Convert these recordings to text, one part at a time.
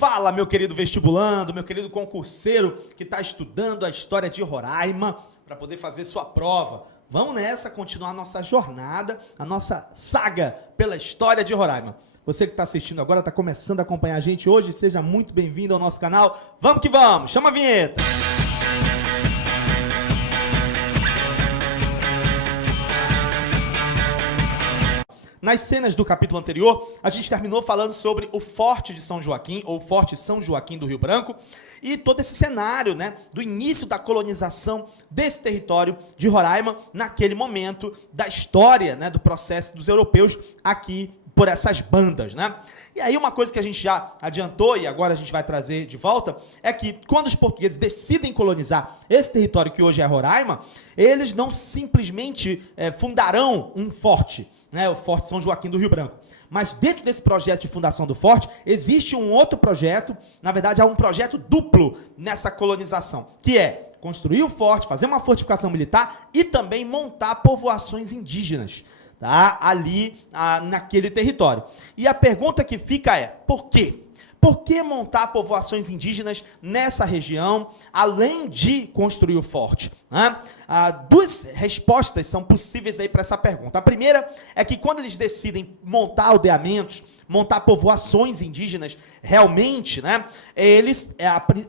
Fala, meu querido vestibulando, meu querido concurseiro que está estudando a história de Roraima para poder fazer sua prova. Vamos nessa, continuar a nossa jornada, a nossa saga pela história de Roraima. Você que está assistindo agora, está começando a acompanhar a gente hoje, seja muito bem-vindo ao nosso canal. Vamos que vamos, chama a vinheta! Nas cenas do capítulo anterior, a gente terminou falando sobre o Forte de São Joaquim, ou Forte São Joaquim do Rio Branco, e todo esse cenário, né, do início da colonização desse território de Roraima, naquele momento da história, né, do processo dos europeus aqui por essas bandas, né? E aí uma coisa que a gente já adiantou e agora a gente vai trazer de volta é que quando os portugueses decidem colonizar esse território que hoje é Roraima, eles não simplesmente fundarão um forte, né? O Forte São Joaquim do Rio Branco. Mas dentro desse projeto de fundação do forte, existe um outro projeto, na verdade há um projeto duplo nessa colonização, que é construir o forte, fazer uma fortificação militar e também montar povoações indígenas, tá? Ali, naquele território. E a pergunta que fica é, por quê? Por que montar povoações indígenas nessa região, além de construir o forte? Duas respostas são possíveis aí para essa pergunta. A primeira é que quando eles decidem montar aldeamentos, montar povoações indígenas, realmente, né,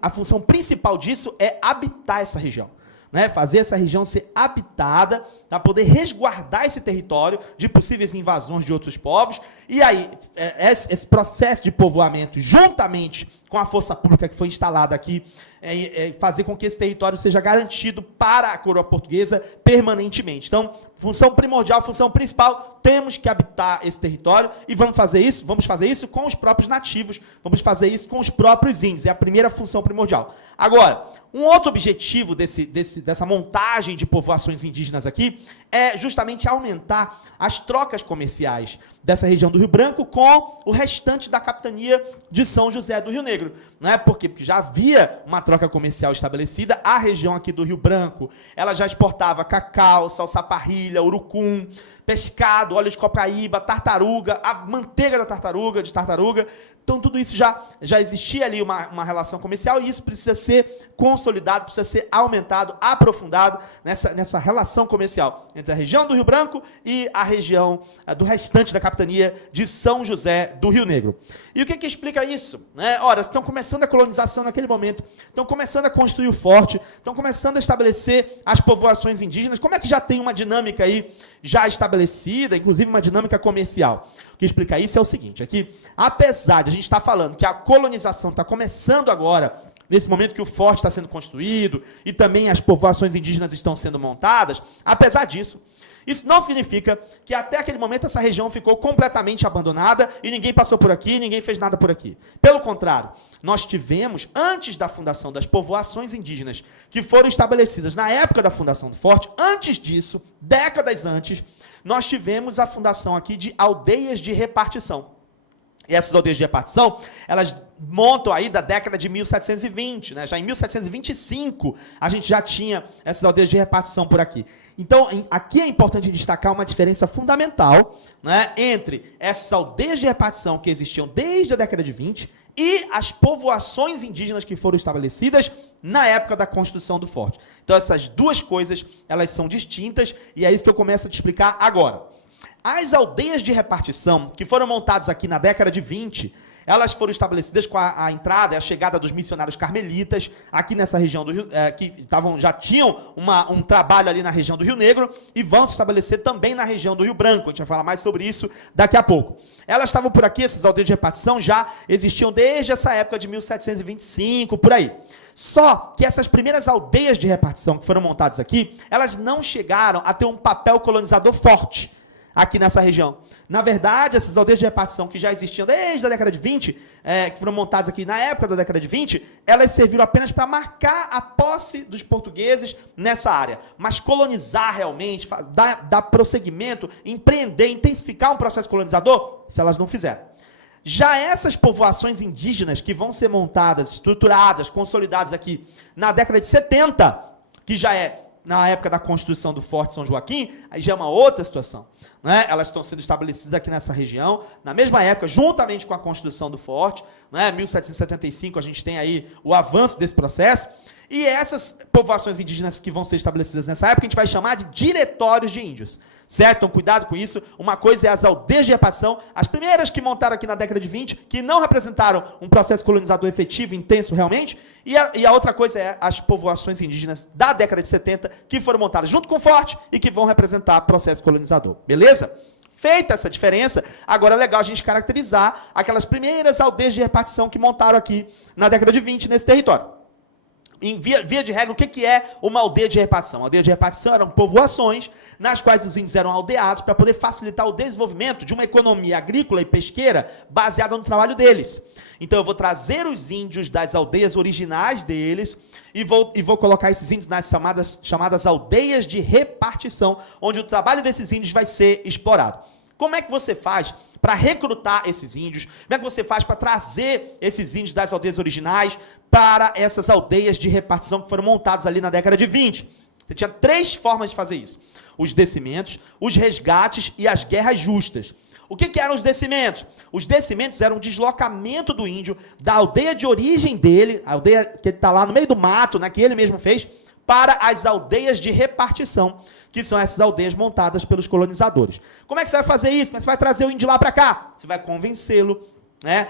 a função principal disso é habitar essa região. Né, fazer essa região ser habitada para poder resguardar esse território de possíveis invasões de outros povos. E aí, esse processo de povoamento, juntamente com a força pública que foi instalada aqui, fazer com que esse território seja garantido para a coroa portuguesa permanentemente. Então, função primordial, função principal, temos que habitar esse território e vamos fazer isso com os próprios nativos, vamos fazer isso com os próprios índios, é a primeira função primordial. Agora, um outro objetivo dessa montagem de povoações indígenas aqui é justamente aumentar as trocas comerciais dessa região do Rio Branco com o restante da capitania de São José do Rio Negro. Não é por quê? Porque já havia uma troca comercial estabelecida, a região aqui do Rio Branco, ela já exportava cacau, salsa-parrilha, urucum, pescado, óleo de copaíba, tartaruga, a manteiga da tartaruga, então tudo isso já existia ali uma relação comercial e isso precisa ser consolidado, precisa ser aumentado, aprofundado nessa relação comercial entre a região do Rio Branco e a região do restante da capitania de São José do Rio Negro. E o que explica isso? Ora, estão começando a colonização naquele momento, estão começando a construir o forte, estão começando a estabelecer as povoações indígenas, como é que já tem uma dinâmica aí já estabelecida, inclusive uma dinâmica comercial? O que explica isso é o seguinte, é que apesar de a gente estar falando que a colonização está começando agora, nesse momento que o forte está sendo construído e também as povoações indígenas estão sendo montadas, apesar disso, isso não significa que até aquele momento essa região ficou completamente abandonada e ninguém passou por aqui, ninguém fez nada por aqui. Pelo contrário, nós tivemos, antes da fundação das povoações indígenas, que foram estabelecidas na época da fundação do forte, antes disso, décadas antes, nós tivemos a fundação aqui de aldeias de repartição. E essas aldeias de repartição, elas montam aí da década de 1720, né? Já em 1725, a gente já tinha essas aldeias de repartição por aqui. Então, aqui é importante destacar uma diferença fundamental, né, entre essas aldeias de repartição que existiam desde a década de 20 e as povoações indígenas que foram estabelecidas na época da construção do forte. Então, essas duas coisas, elas são distintas e é isso que eu começo a te explicar agora. As aldeias de repartição, que foram montadas aqui na década de 20, elas foram estabelecidas com a entrada e a chegada dos missionários carmelitas, aqui nessa região do Rio, que já tinham um trabalho ali na região do Rio Negro, e vão se estabelecer também na região do Rio Branco. A gente vai falar mais sobre isso daqui a pouco. Elas estavam por aqui, essas aldeias de repartição já existiam desde essa época de 1725, por aí. Só que essas primeiras aldeias de repartição que foram montadas aqui, elas não chegaram a ter um papel colonizador forte aqui nessa região. Na verdade, essas aldeias de repartição que já existiam desde a década de 20, que foram montadas aqui na época da década de 20, elas serviram apenas para marcar a posse dos portugueses nessa área. Mas colonizar realmente, dar prosseguimento, empreender, intensificar um processo colonizador, se elas não fizeram. Já essas povoações indígenas que vão ser montadas, estruturadas, consolidadas aqui na década de 70, que já é na época da construção do Forte São Joaquim, aí já é uma outra situação. né? Elas estão sendo estabelecidas aqui nessa região, na mesma época, juntamente com a construção do forte, né? 1775, a gente tem aí o avanço desse processo, e essas povoações indígenas que vão ser estabelecidas nessa época, a gente vai chamar de diretórios de índios, certo? Então, cuidado com isso. Uma coisa é as aldeias de repartição, as primeiras que montaram aqui na década de 20, que não representaram um processo colonizador efetivo, intenso realmente, e a outra coisa é as povoações indígenas da década de 70, que foram montadas junto com o forte e que vão representar processo colonizador. Beleza? Feita essa diferença, agora é legal a gente caracterizar aquelas primeiras aldeias de repartição que montaram aqui na década de 20 nesse território. Em via de regra, o que é uma aldeia de repartição? A aldeia de repartição eram povoações nas quais os índios eram aldeados para poder facilitar o desenvolvimento de uma economia agrícola e pesqueira baseada no trabalho deles. Então, eu vou trazer os índios das aldeias originais deles e vou colocar esses índios nas chamadas aldeias de repartição, onde o trabalho desses índios vai ser explorado. Como é que você faz para recrutar esses índios? Como é que você faz para trazer esses índios das aldeias originais para essas aldeias de repartição que foram montadas ali na década de 20? Você tinha 3 formas de fazer isso: os descimentos, os resgates e as guerras justas. O que eram os descimentos? Os descimentos eram o deslocamento do índio da aldeia de origem dele, a aldeia que ele está lá no meio do mato, né, que ele mesmo fez, para as aldeias de repartição, que são essas aldeias montadas pelos colonizadores. Como é que você vai fazer isso? Como é que você vai trazer o índio lá para cá? Você vai convencê-lo, né,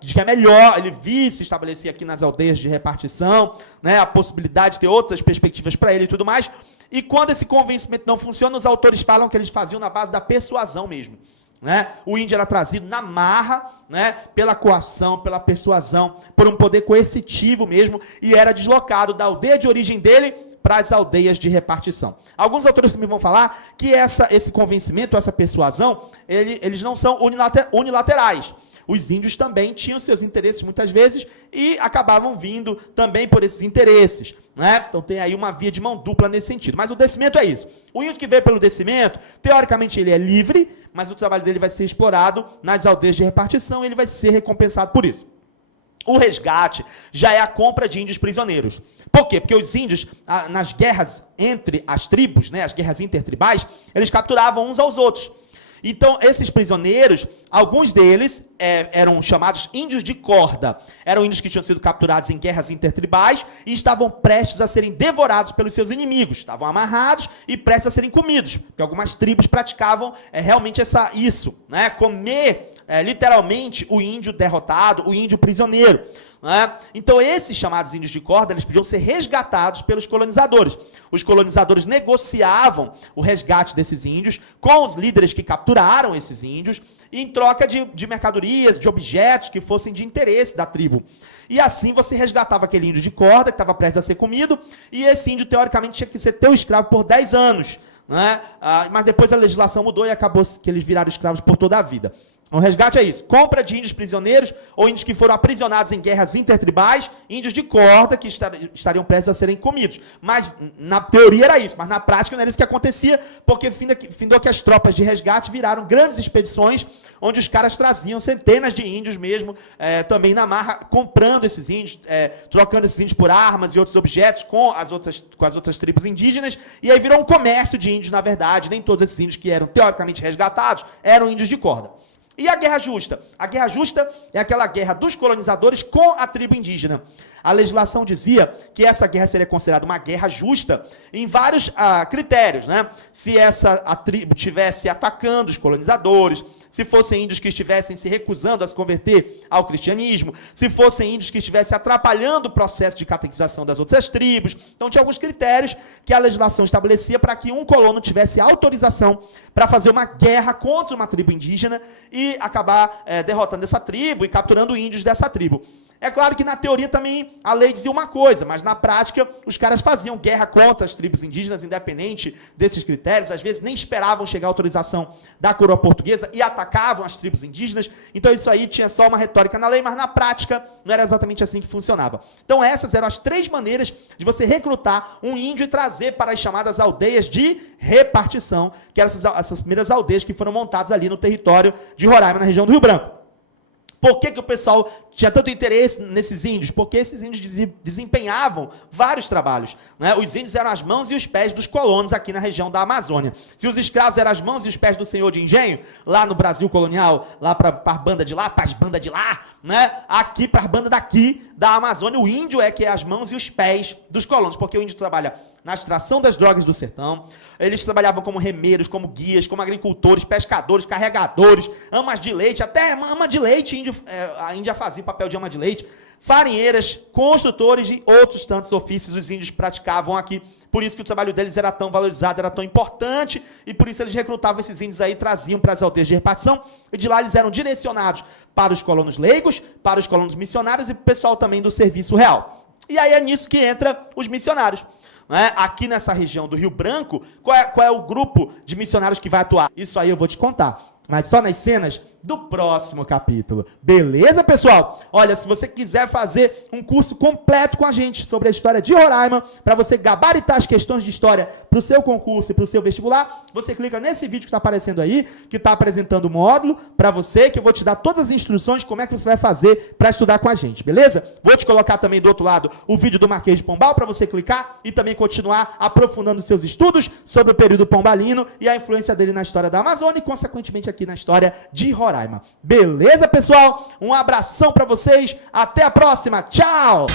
de que é melhor ele vir se estabelecer aqui nas aldeias de repartição, né, a possibilidade de ter outras perspectivas para ele e tudo mais. E quando esse convencimento não funciona, os autores falam que eles faziam na base da persuasão mesmo. Né? O índio era trazido na marra, né, pela coação, pela persuasão, por um poder coercitivo mesmo, e era deslocado da aldeia de origem dele para as aldeias de repartição. Alguns autores também vão falar que esse convencimento, essa persuasão, eles não são unilaterais. Os índios também tinham seus interesses muitas vezes e acabavam vindo também por esses interesses, né? Então tem aí uma via de mão dupla nesse sentido. Mas o descimento é isso. O índio que veio pelo descimento, teoricamente ele é livre, mas o trabalho dele vai ser explorado nas aldeias de repartição e ele vai ser recompensado por isso. O resgate já é a compra de índios prisioneiros. Por quê? Porque os índios, nas guerras entre as tribos, né, as guerras intertribais, eles capturavam uns aos outros. Então, esses prisioneiros, alguns deles eram chamados índios de corda. Eram índios que tinham sido capturados em guerras intertribais e estavam prestes a serem devorados pelos seus inimigos. Estavam amarrados e prestes a serem comidos. Porque algumas tribos praticavam realmente isso, né? Comer literalmente o índio derrotado, o índio prisioneiro. Né? Então, esses chamados índios de corda, eles podiam ser resgatados pelos colonizadores. Os colonizadores negociavam o resgate desses índios com os líderes que capturaram esses índios, em troca de mercadorias, de objetos que fossem de interesse da tribo. E assim você resgatava aquele índio de corda, que estava prestes a ser comido, e esse índio, teoricamente, tinha que ser teu escravo por 10 anos. Né? Mas depois a legislação mudou e acabou que eles viraram escravos por toda a vida. O resgate é isso: compra de índios prisioneiros ou índios que foram aprisionados em guerras intertribais, índios de corda que estariam prestes a serem comidos. Mas na teoria era isso, mas na prática não era isso que acontecia, porque findou que as tropas de resgate viraram grandes expedições, onde os caras traziam centenas de índios mesmo, também na marra, comprando esses índios, trocando esses índios por armas e outros objetos com as outras tribos indígenas, e aí virou um comércio de índios, na verdade. Nem todos esses índios que eram teoricamente resgatados eram índios de corda. E a guerra justa? A guerra justa é aquela guerra dos colonizadores com a tribo indígena. A legislação dizia que essa guerra seria considerada uma guerra justa em vários critérios, né? Se a tribo estivesse atacando os colonizadores, se fossem índios que estivessem se recusando a se converter ao cristianismo, se fossem índios que estivessem atrapalhando o processo de catequização das outras tribos. Então tinha alguns critérios que a legislação estabelecia para que um colono tivesse autorização para fazer uma guerra contra uma tribo indígena e acabar derrotando essa tribo e capturando índios dessa tribo. É claro que na teoria também a lei dizia uma coisa, mas na prática os caras faziam guerra contra as tribos indígenas, independente desses critérios. Às vezes nem esperavam chegar a autorização da coroa portuguesa e atacavam as tribos indígenas. Então isso aí tinha só uma retórica na lei, mas na prática não era exatamente assim que funcionava. Então essas eram as 3 maneiras de você recrutar um índio e trazer para as chamadas aldeias de repartição, que eram essas primeiras aldeias que foram montadas ali no território de Roraima, na região do Rio Branco. Por que o pessoal tinha tanto interesse nesses índios? Porque esses índios desempenhavam vários trabalhos, né? Os índios eram as mãos e os pés dos colonos aqui na região da Amazônia. Se os escravos eram as mãos e os pés do senhor de engenho, lá no Brasil colonial, lá para a banda de lá, para as bandas de lá, né? Aqui para as bandas daqui da Amazônia, o índio é que é as mãos e os pés dos colonos, porque o índio trabalha na extração das drogas do sertão, eles trabalhavam como remeiros, como guias, como agricultores, pescadores, carregadores, amas de leite, até ama de leite, a Índia fazia papel de ama de leite, farinheiras, construtores e outros tantos ofícios os índios praticavam aqui. Por isso que o trabalho deles era tão valorizado, era tão importante, e por isso eles recrutavam esses índios aí, traziam para as aldeias de repartição, e de lá eles eram direcionados para os colonos leigos, para os colonos missionários e para o pessoal também do serviço real. E aí é nisso que entra os missionários. Né? Aqui nessa região do Rio Branco, qual é o grupo de missionários que vai atuar? Isso aí eu vou te contar, mas só nas cenas do próximo capítulo. Beleza, pessoal? Olha, se você quiser fazer um curso completo com a gente sobre a história de Roraima, para você gabaritar as questões de história para o seu concurso e para o seu vestibular, você clica nesse vídeo que está aparecendo aí, que está apresentando o módulo para você, que eu vou te dar todas as instruções de como é que você vai fazer para estudar com a gente, beleza? Vou te colocar também do outro lado o vídeo do Marquês de Pombal para você clicar e também continuar aprofundando os seus estudos sobre o período pombalino e a influência dele na história da Amazônia e, consequentemente, aqui na história de Roraima. Beleza, pessoal? Um abração para vocês. Até a próxima. Tchau!